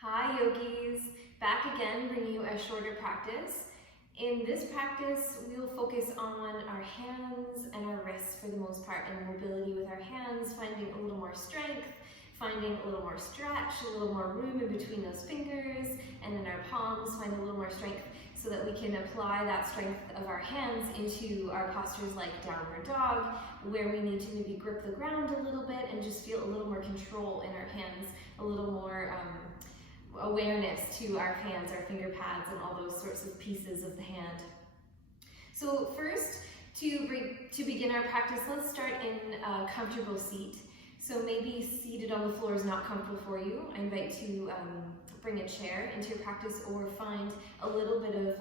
Hi yogis, back again bringing you a shorter practice. In this practice, we will focus on our hands and our wrists for the most part, and mobility with our hands, finding a little more strength, finding a little more stretch, a little more room in between those fingers, and in our palms, find a little more strength so that we can apply that strength of our hands into our postures like downward dog, where we need to maybe grip the ground a little bit and just feel a little more control in our hands, a little more awareness to our hands, our finger pads, and all those sorts of pieces of the hand. So first, to begin our practice, let's start in a comfortable seat. So maybe seated on the floor is not comfortable for you. I invite you to bring a chair into your practice, or find a little bit of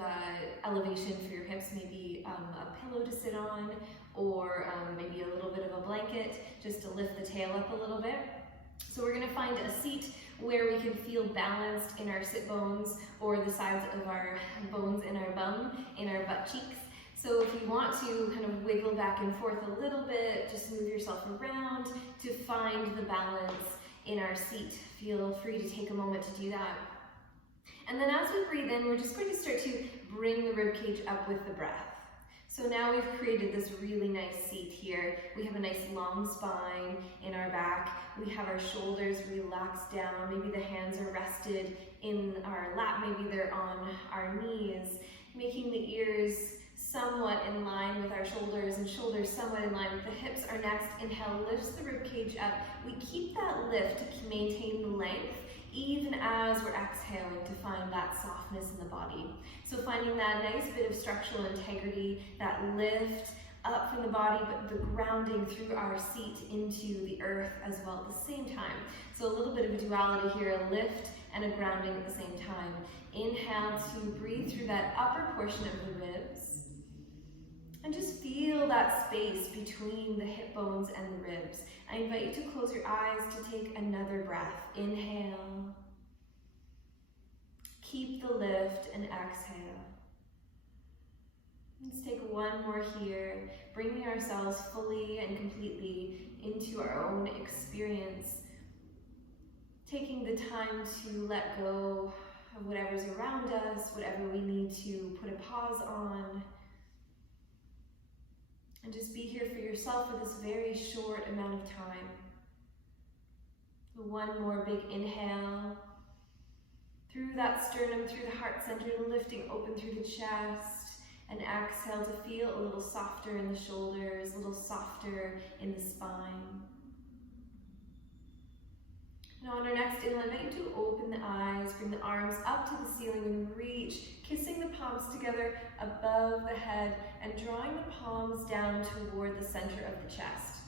elevation for your hips, maybe a pillow to sit on, or maybe a little bit of a blanket just to lift the tail up a little bit. So we're going to find a seat where we can feel balanced in our sit bones, or the sides of our bones in our bum, in our butt cheeks. So if you want to kind of wiggle back and forth a little bit, just move yourself around to find the balance in our seat. Feel free to take a moment to do that. And then as we breathe in, we're just going to start to bring the ribcage up with the breath. So now we've created this really nice seat here. We have a nice long spine in our back. We have our shoulders relaxed down. Maybe the hands are rested in our lap. Maybe they're on our knees, making the ears somewhat in line with our shoulders, and shoulders somewhat in line with the hips. Our next inhale lifts the ribcage up. We keep that lift to maintain the length, even as we're exhaling, to find that softness in the body. So finding that nice bit of structural integrity, that lift up from the body, but the grounding through our seat into the earth as well at the same time. So a little bit of a duality here, a lift and a grounding at the same time. Inhale to breathe through that upper portion of the ribs. And just feel that space between the hip bones and the ribs. I invite you to close your eyes to take another breath. Inhale. Keep the lift and exhale. Let's take one more here, bringing ourselves fully and completely into our own experience. Taking the time to let go of whatever's around us, whatever we need to put a pause on. And just be here for yourself for this very short amount of time. One more big inhale. Through that sternum, through the heart center, lifting open through the chest. And exhale to feel a little softer in the shoulders, a little softer in the spine. Now on our next inhale, I invite you to open the eyes, bring the arms up to the ceiling and reach, kissing the palms together above the head and drawing the palms down toward the center of the chest.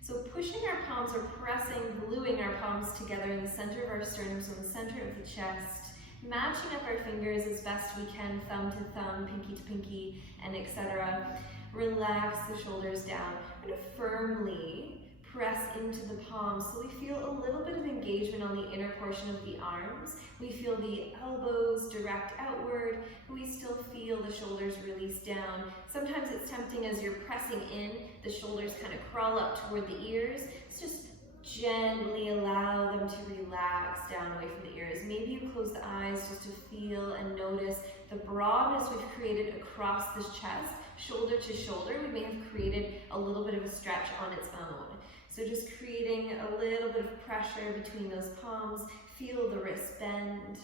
So pushing our palms or pressing, gluing our palms together in the center of our sternum, so in the center of the chest, matching up our fingers as best we can, thumb to thumb, pinky to pinky, and etc. Relax the shoulders down. We're going to firmly press into the palms so we feel a little bit of engagement on the inner portion of the arms. We feel the elbows direct outward. We still feel the shoulders release down. Sometimes it's tempting as you're pressing in, the shoulders kind of crawl up toward the ears. It's just gently allow them to relax down away from the ears. Maybe you close the eyes just to feel and notice the broadness we've created across this chest, shoulder to shoulder. We may have created a little bit of a stretch on its own. So just creating a little bit of pressure between those palms. Feel the wrists bend.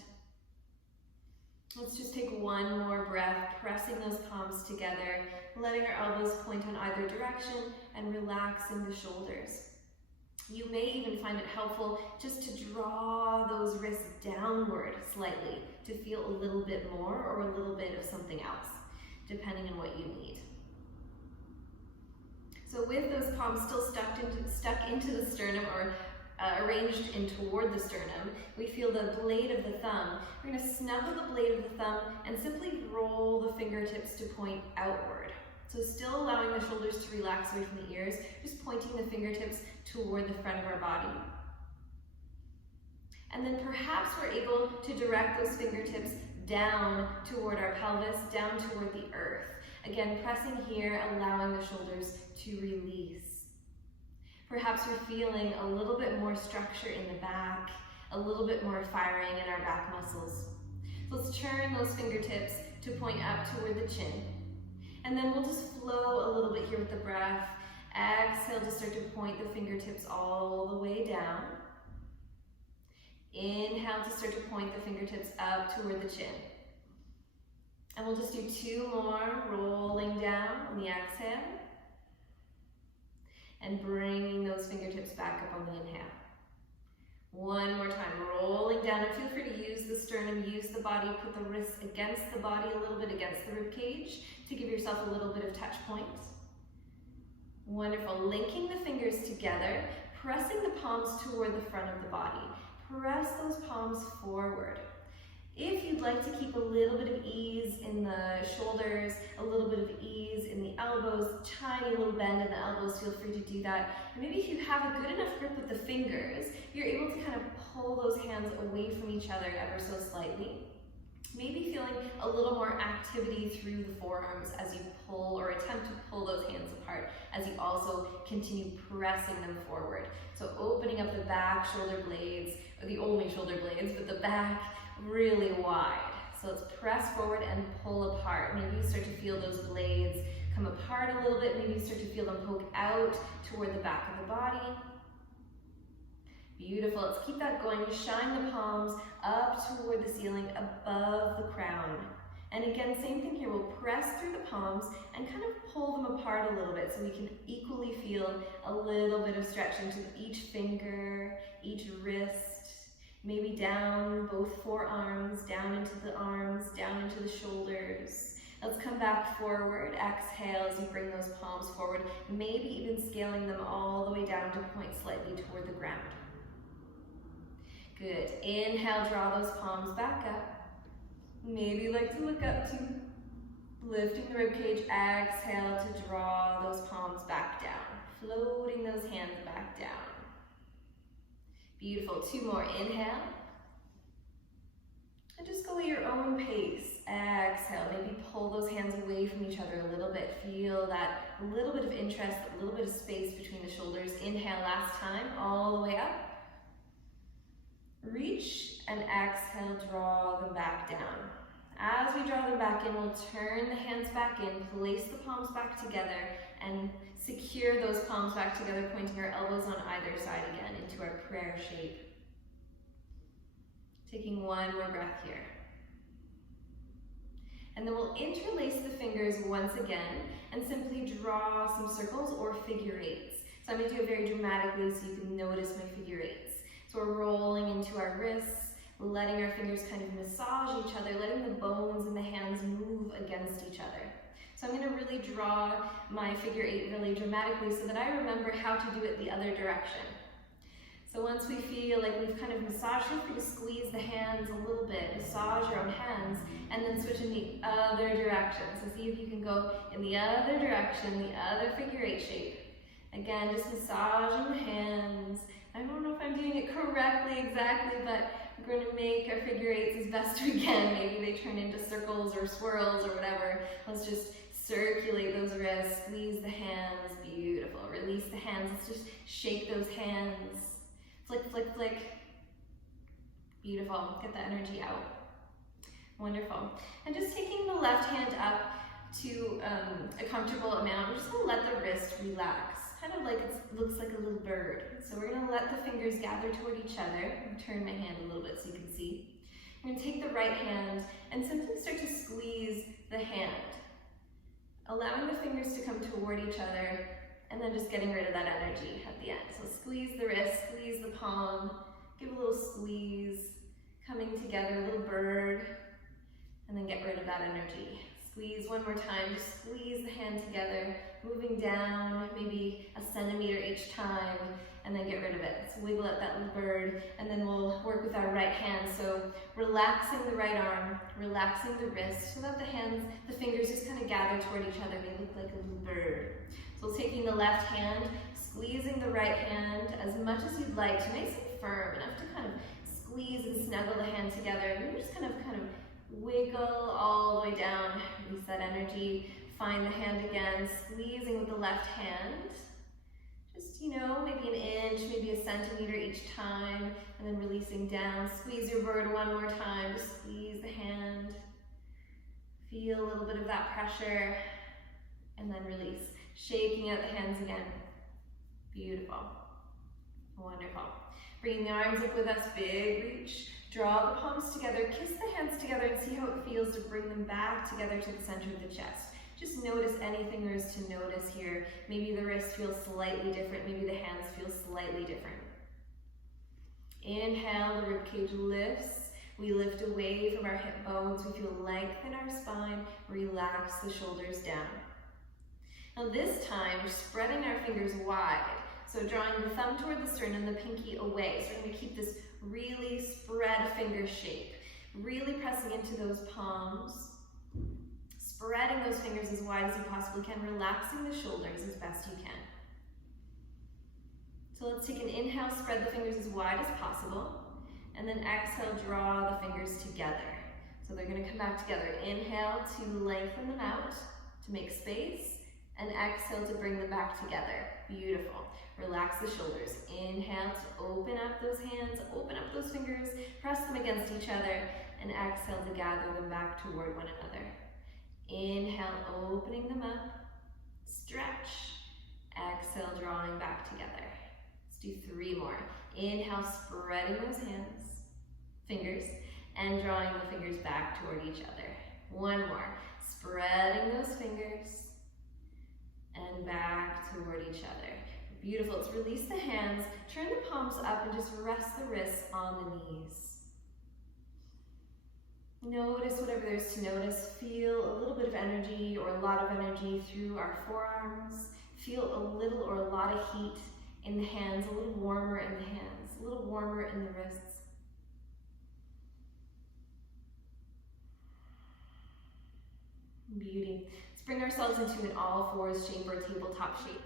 Let's just take one more breath, pressing those palms together, letting our elbows point on either direction and relaxing the shoulders. You may even find it helpful just to draw those wrists downward slightly to feel a little bit more or a little bit of something else, depending on what you need. So with those palms still stuck into the sternum, or arranged in toward the sternum, we feel the blade of the thumb. We're going to snuggle the blade of the thumb and simply roll the fingertips to point outward. So still allowing the shoulders to relax away from the ears, just pointing the fingertips toward the front of our body. And then perhaps we're able to direct those fingertips down toward our pelvis, down toward the earth. Again, pressing here, allowing the shoulders to release. Perhaps you're feeling a little bit more structure in the back, a little bit more firing in our back muscles. So let's turn those fingertips to point up toward the chin. And then we'll just flow a little bit here with the breath. Exhale to start to point the fingertips all the way down. Inhale to start to point the fingertips up toward the chin. And we'll just do 2 more, rolling down on the exhale. And bringing those fingertips back up on the inhale. One more time, rolling down, and feel free to use the sternum, use the body, put the wrists against the body a little bit, against the rib cage, to give yourself a little bit of touch points. Wonderful, linking the fingers together, pressing the palms toward the front of the body. Press those palms forward. If you'd like to keep a little bit of ease in the shoulders, a little bit of ease in the elbows, tiny little bend in the elbows, feel free to do that. And maybe if you have a good enough grip with the fingers, you're able to kind of pull those hands away from each other ever so slightly. Maybe feeling a little more activity through the forearms as you pull or attempt to pull those hands apart as you also continue pressing them forward. So opening up the back shoulder blades, or the only shoulder blades, but the back really wide. So let's press forward and pull apart. Maybe you start to feel those blades come apart a little bit. Maybe you start to feel them poke out toward the back of the body. Beautiful. Let's keep that going. Shine the palms up toward the ceiling, above the crown. And again, same thing here. We'll press through the palms and kind of pull them apart a little bit so we can equally feel a little bit of stretch into each finger, each wrist. Maybe down both forearms, down into the arms, down into the shoulders. Let's come back forward. Exhale as you bring those palms forward. Maybe even scaling them all the way down to point slightly toward the ground. Good. Inhale, draw those palms back up. Maybe you'd like to look up to lifting the ribcage. Exhale to draw those palms back down. Floating those hands back down. Beautiful. 2 more. Inhale. And just go at your own pace. Exhale. Maybe pull those hands away from each other a little bit. Feel that little bit of interest, a little bit of space between the shoulders. Inhale last time, all the way up. Reach and exhale, draw them back down. As we draw them back in, we'll turn the hands back in, place the palms back together, and secure those palms back together, pointing our elbows on either side again into our prayer shape. Taking 1 more breath here. And then we'll interlace the fingers once again and simply draw some circles or figure eights. So I'm going to do it very dramatically so you can notice my figure eights. So we're rolling into our wrists, letting our fingers kind of massage each other, letting the bones in the hands move against each other. So I'm going to really draw my figure eight really dramatically so that I remember how to do it the other direction. So once we feel like we've kind of massaged, feel free to squeeze the hands a little bit, massage your own hands, and then switch in the other direction. So see if you can go in the other direction, the other figure eight shape. Again, just massaging the hands. I don't know if I'm doing it correctly exactly, but we're going to make our figure eights as best we can. Maybe they turn into circles or swirls or whatever. Let's just circulate those wrists, squeeze the hands. Beautiful. Release the hands. Let's just shake those hands. Flick, flick, flick. Beautiful. Get that energy out. Wonderful. And just taking the left hand up to a comfortable amount, we're just going to let the wrist relax. Kind of like it looks like a little bird. So we're going to let the fingers gather toward each other. Turn my hand a little bit so you can see. I'm going to take the right hand and simply start to squeeze the hand, allowing the fingers to come toward each other, and then just getting rid of that energy at the end. So squeeze the wrist, squeeze the palm, give a little squeeze, coming together, a little bird, and then get rid of that energy. Squeeze one more time, just squeeze the hand together, moving down maybe a centimeter each time, and then get rid of it. So wiggle at that little bird, and then we'll work with our right hand. So relaxing the right arm, relaxing the wrist, so that the fingers just kind of gather toward each other. They look like a little bird. So taking the left hand, squeezing the right hand as much as you'd like to, nice and firm, enough to kind of squeeze and snuggle the hand together. And you're just kind of wiggle all the way down, release that energy, find the hand again, squeezing with the left hand, just Just, maybe an inch, maybe a centimeter each time, and then releasing down. Squeeze your bird one more time. Just squeeze the hand. Feel a little bit of that pressure, and then release. Shaking out the hands again. Beautiful. Wonderful. Bringing the arms up with us, big reach. Draw the palms together, kiss the hands together, and see how it feels to bring them back together to the center of the chest. Just notice anything there is to notice here. Maybe the wrist feels slightly different, maybe the hands feel slightly different. Inhale, the ribcage lifts. We lift away from our hip bones. We feel length in our spine. Relax the shoulders down. Now this time, we're spreading our fingers wide. So drawing the thumb toward the sternum, the pinky away. So we're going to keep this really spread finger shape. Really pressing into those palms. Spreading those fingers as wide as you possibly can. Relaxing the shoulders as best you can. So let's take an inhale, spread the fingers as wide as possible. And then exhale, draw the fingers together. So they're going to come back together. Inhale to lengthen them out, to make space. And exhale to bring them back together. Beautiful. Relax the shoulders. Inhale to open up those hands, open up those fingers, press them against each other, and exhale to gather them back toward one another. Inhale, opening them up, stretch. Exhale, drawing back together. Let's do 3 more. Inhale, spreading those hands, fingers, and drawing the fingers back toward each other. 1 more. Spreading those fingers, and back toward each other. Beautiful. Let's release the hands, turn the palms up, and just rest the wrists on the knees. Notice whatever there's to notice. Feel a little bit of energy or a lot of energy through our forearms. Feel a little or a lot of heat in the hands, a little warmer in the hands, a little warmer in the wrists. Beauty. Let's bring ourselves into an all-fours shape or tabletop shape.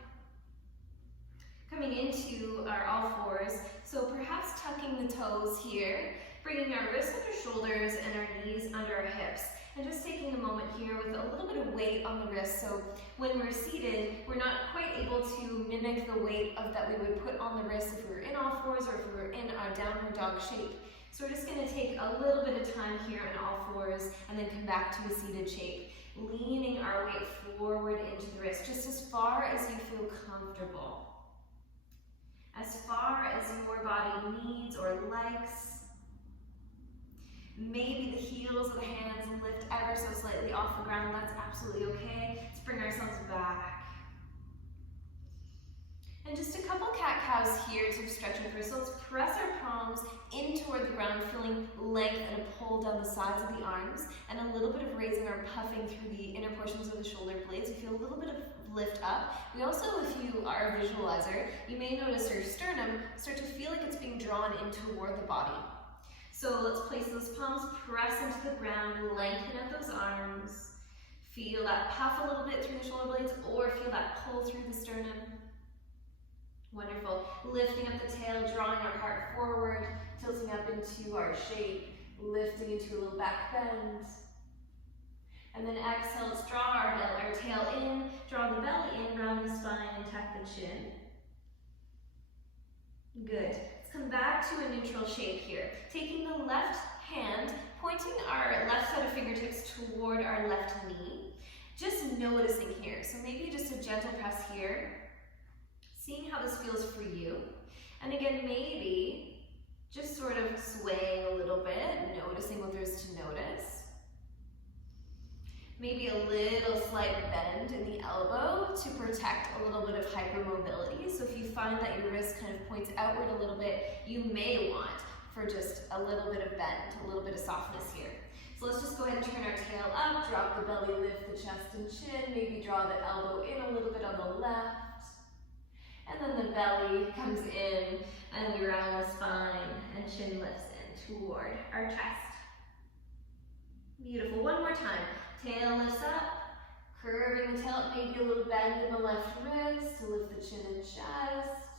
Coming into our all-fours, so perhaps tucking the toes here, bringing our wrists under shoulders and our knees under our hips, and just taking a moment here with a little bit of weight on the wrist. So when we're seated, we're not quite able to mimic the weight that we would put on the wrist if we were in all-fours or if we were in our downward dog shape. So we're just going to take a little bit of time here on all-fours and then come back to a seated shape, leaning our weight forward into the wrist, just as far as you feel comfortable. As far as your body needs or likes. Maybe the heels of the hands lift ever so slightly off the ground. That's absolutely okay. Let's bring ourselves back. And just a couple cat-cows here to stretch our wrists. So let's press our palms in toward the ground, feeling length and a pull down the sides of the arms, and a little bit of raising or puffing through the inner portions of the shoulder blades. We feel a little bit of lift up. We also, if you are a visualizer, you may notice your sternum start to feel like it's being drawn in toward the body. So let's place those palms, press into the ground, lengthen out those arms. Feel that puff a little bit through the shoulder blades, or feel that pull through the sternum. Wonderful. Lifting up the tail, drawing our heart forward, tilting up into our shape, lifting into a little back bend. And then exhale, let's draw our tail in, draw the belly in, round the spine, and tuck the chin. Good. Let's come back to a neutral shape here. Taking the left hand, pointing our left set of fingertips toward our left knee. Just noticing here. So maybe just a gentle press here. Seeing how this feels for you. And again, maybe just sort of swaying a little bit, noticing what there's to notice. Maybe a little slight bend in the elbow to protect a little bit of hypermobility. So if you find that your wrist kind of points outward a little bit, you may want for just a little bit of bend, a little bit of softness here. So let's just go ahead and turn our tail up, drop the belly, lift the chest and chin, maybe draw the elbow in a little bit on the left. And then the belly comes in and we round the spine and chin lifts in toward our chest. Beautiful. One more time. Tail lifts up, curving the tail, maybe a little bend in the left wrist to lift the chin and chest.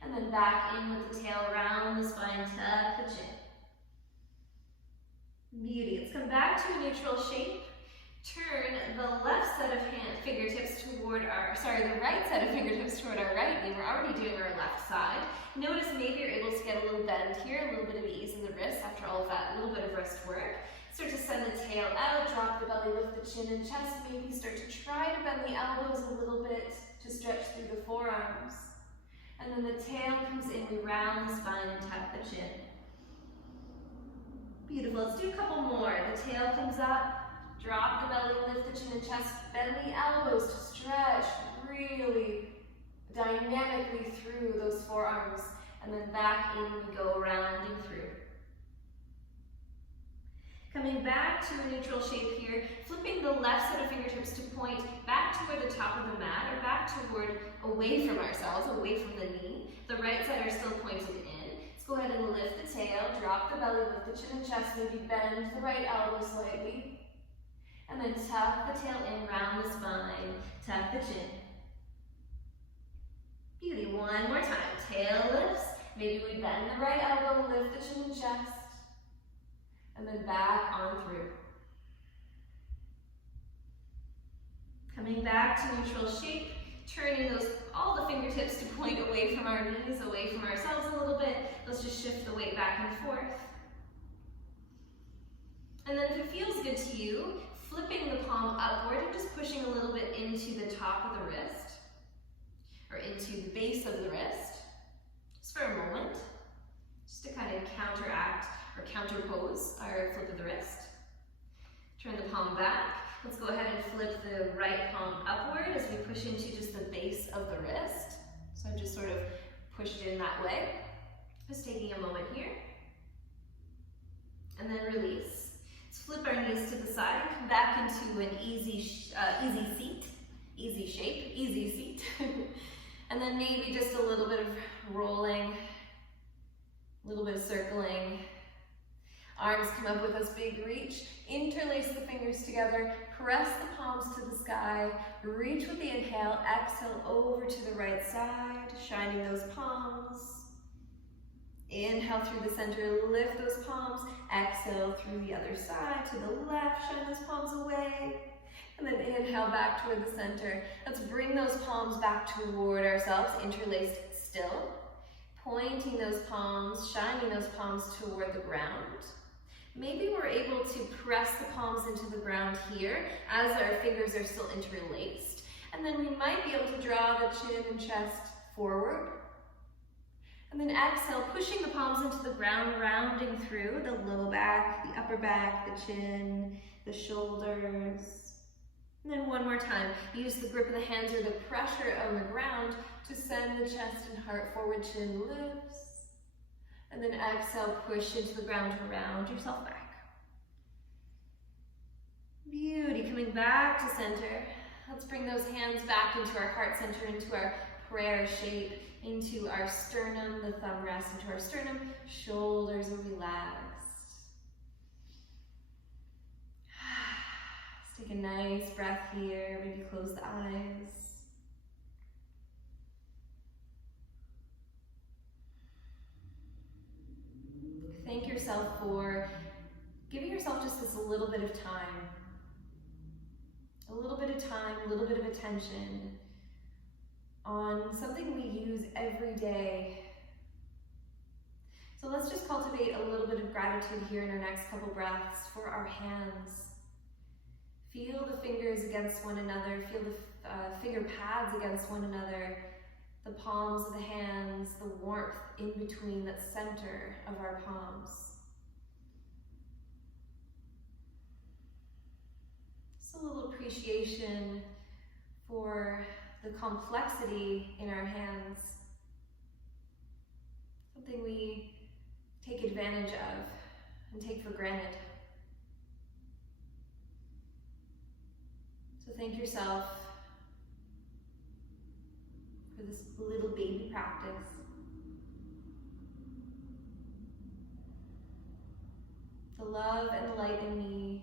And then back in with the tail around the spine, tuck the chin. Beauty. Let's come back to a neutral shape. Turn the left set of fingertips toward the right set of fingertips toward our right knee. We're already doing our left side. Notice maybe you're able to get a little bend here, a little bit of ease in the wrist after all of that little bit of wrist work. Start to send the tail out, drop the belly, lift the chin and chest. Maybe start to try to bend the elbows a little bit to stretch through the forearms. And then the tail comes in, we round the spine and tuck the chin. Beautiful, let's do a couple more. The tail comes up, drop the belly, lift the chin and chest, bend the elbows to stretch really dynamically through those forearms. And then back in we go, rounding through. Coming back to a neutral shape here, flipping the left set of fingertips to point back toward the top of the mat or back toward away from ourselves, away from the knee. The right side are still pointed in. Let's go ahead and lift the tail, drop the belly, lift the chin and chest, maybe bend the right elbow slightly. And then tuck the tail in, round the spine, tuck the chin. Beauty, one more time. Tail lifts, maybe we bend the right elbow, lift the chin and chest. And then back on through. Coming back to neutral shape, turning all the fingertips to point away from our knees, away from ourselves a little bit. Let's just shift the weight back and forth. And then if it feels good to you, flipping the palm upward and just pushing a little bit into the top of the wrist, or into the base of the wrist, just for a moment, just to kind of counteract or counterpose our flip of the wrist. Turn the palm back. Let's go ahead and flip the right palm upward as we push into just the base of the wrist. So I've just sort of pushed in that way. Just taking a moment here. And then release. Let's flip our knees to the side and come back into an easy seat. Easy shape, easy seat. And then maybe just a little bit of rolling, a little bit of circling. Arms come up with this big reach. Interlace the fingers together. Press the palms to the sky. Reach with the inhale. Exhale over to the right side, shining those palms. Inhale through the center. Lift those palms. Exhale through the other side to the left. Shine those palms away. And then inhale back toward the center. Let's bring those palms back toward ourselves, interlaced still. Pointing those palms, shining those palms toward the ground. Maybe we're able to press the palms into the ground here as our fingers are still interlaced. And then we might be able to draw the chin and chest forward. And then exhale, pushing the palms into the ground, rounding through the low back, the upper back, the chin, the shoulders. And then one more time, use the grip of the hands or the pressure on the ground to send the chest and heart forward, chin lifts. And then exhale, push into the ground to round yourself back. Beauty, coming back to center. Let's bring those hands back into our heart center, into our prayer shape, into our sternum, the thumb rests into our sternum, shoulders are relaxed. Let's take a nice breath here, maybe close the eyes. Thank yourself for giving yourself just this little bit of time. A little bit of time, a little bit of attention on something we use every day. So let's just cultivate a little bit of gratitude here in our next couple breaths for our hands. Feel the fingers against one another, feel the finger pads against one another, the palms of the hands, the warmth in between that center of our palms. Just a little appreciation for the complexity in our hands. Something we take advantage of and take for granted. So thank yourself for this little baby practice. The love and the light in me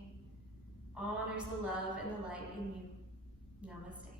honors the love and the light in you. Namaste.